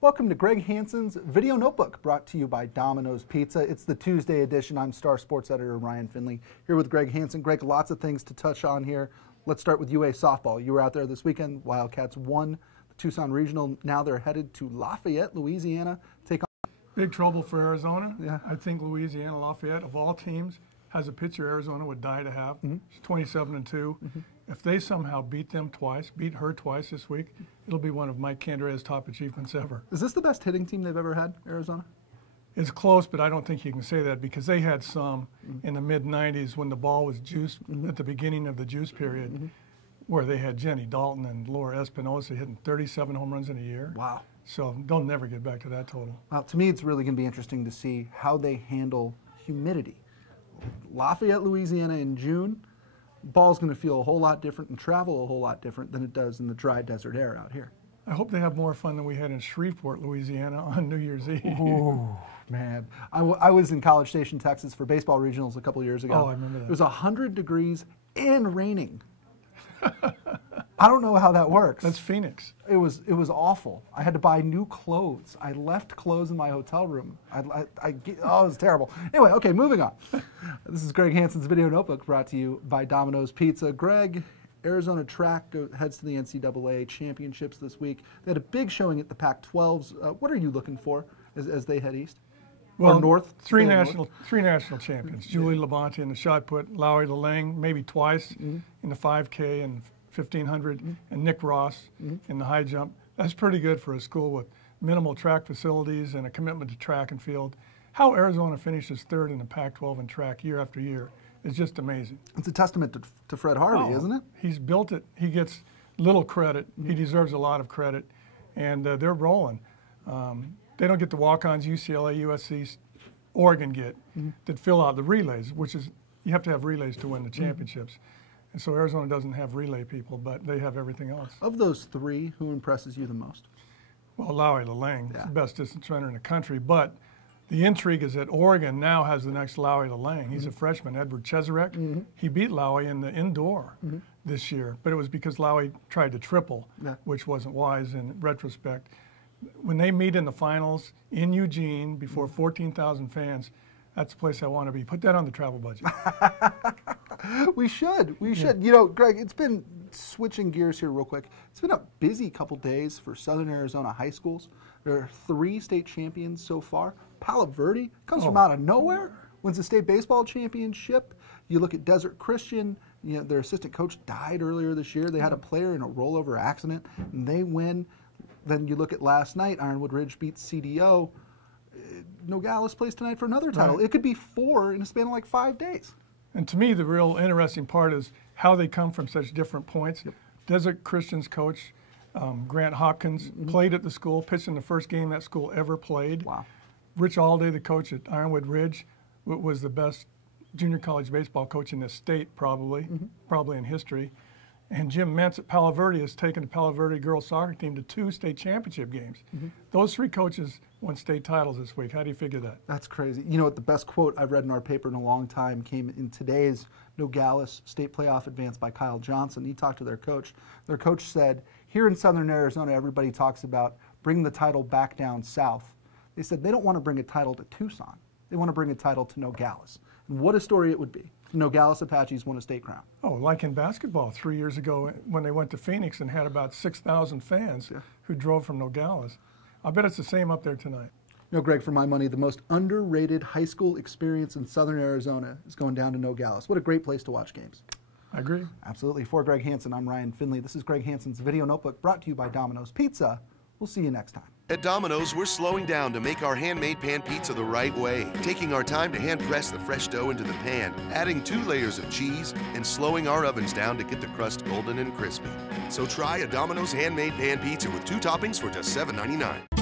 Welcome to Greg Hansen's Video Notebook, brought to you by Domino's Pizza. It's the Tuesday edition. I'm Star Sports Editor Ryan Finley, here with Greg Hansen. Greg, lots of things to touch on here. Let's start with UA softball. You were out there this weekend. Wildcats won the Tucson Regional. Now they're headed to Lafayette, Louisiana, take on... Big trouble for Arizona. Yeah. I think Louisiana, Lafayette, of all teams, has a pitcher Arizona would die to have. She's 27-2. If they somehow beat her twice this week, it'll be one of Mike Candra's top achievements ever. Is this the best hitting team they've ever had, Arizona? It's close, but I don't think you can say that because they had some in the mid-'90s when the ball was juiced at the beginning of the juice period, where they had Jenny Dalton and Laura Espinosa hitting 37 home runs in a year. Wow. So they'll never get back to that total. Well, to me, it's really going to be interesting to see how they handle humidity. Lafayette, Louisiana in June, ball's going to feel a whole lot different and travel a whole lot different than it does in the dry desert air out here. I hope they have more fun than we had in Shreveport, Louisiana on New Year's Eve. Oh, man. I was in College Station, Texas for baseball regionals a couple years ago. Oh, I remember that. It was 100 degrees and raining. I don't know how that works. That's Phoenix. It was awful. I had to buy new clothes. I left clothes in my hotel room. Oh, it was terrible. Anyway, okay, moving on. This is Greg Hansen's Video Notebook, brought to you by Domino's Pizza. Greg, Arizona track heads to the NCAA championships this week. They had a big showing at the Pac-12s. What are you looking for as they head east? Well, or north? Three national champions. Julie Labonte in the shot put, Lowry Lalang maybe twice in the 5K and 1500, and Nick Ross in the high jump. That's pretty good for a school with minimal track facilities and a commitment to track and field. How Arizona finishes third in the Pac-12 in track year after year is just amazing. It's a testament to Fred Harvey, isn't it? He's built it. He gets little credit. He deserves a lot of credit, and they're rolling. They don't get the walk-ons UCLA, USC, Oregon get that fill out the relays, which is, you have to have relays to win the championships. And so Arizona doesn't have relay people, but they have everything else. Of those three, who impresses you the most? Well, Lowry Lalang is the best distance runner in the country, but the intrigue is that Oregon now has the next Lowry Lalang. He's a freshman, Edward Cheserek. He beat Lowry in the indoor this year, but it was because Lowry tried to triple, which wasn't wise in retrospect. When they meet in the finals in Eugene before 14,000 fans, that's the place I want to be. Put that on the travel budget. We should. You know, Greg, it's been, switching gears here real quick, it's been a busy couple days for Southern Arizona high schools. There are 3 state champions so far. Palo Verde comes from out of nowhere, wins the state baseball championship. You look at Desert Christian, you know, their assistant coach died earlier this year. They had a player in a rollover accident, and they win. Then you look at last night, Ironwood Ridge beats CDO. Nogales plays tonight for another title. Right. It could be 4 in a span of like 5 days. And to me, the real interesting part is how they come from such different points. Desert Christian's coach, Grant Hopkins, played at the school, pitched in the first game that school ever played. Wow. Rich Alday, the coach at Ironwood Ridge, was the best junior college baseball coach in the state, probably in history. And Jim Mentz at Palo Verde has taken the Palo Verde girls soccer team to 2 state championship games. Those 3 coaches won state titles this week. How do you figure that? That's crazy. You know what, the best quote I've read in our paper in a long time came in today's Nogales state playoff advance by Kyle Johnson. He talked to their coach. Their coach said, here in Southern Arizona, everybody talks about bring the title back down south. They said they don't want to bring a title to Tucson. They want to bring a title to Nogales. And what a story it would be. Nogales Apaches won a state crown. Oh, like in basketball 3 years ago when they went to Phoenix and had about 6,000 fans who drove from Nogales. I bet it's the same up there tonight. You know, Greg, for my money, the most underrated high school experience in Southern Arizona is going down to Nogales. What a great place to watch games. I agree. Absolutely. For Greg Hansen, I'm Ryan Finley. This is Greg Hansen's Video Notebook, brought to you by Domino's Pizza. We'll see you next time. At Domino's, we're slowing down to make our handmade pan pizza the right way, taking our time to hand press the fresh dough into the pan, adding 2 layers of cheese, and slowing our ovens down to get the crust golden and crispy. So try a Domino's handmade pan pizza with 2 toppings for just $7.99.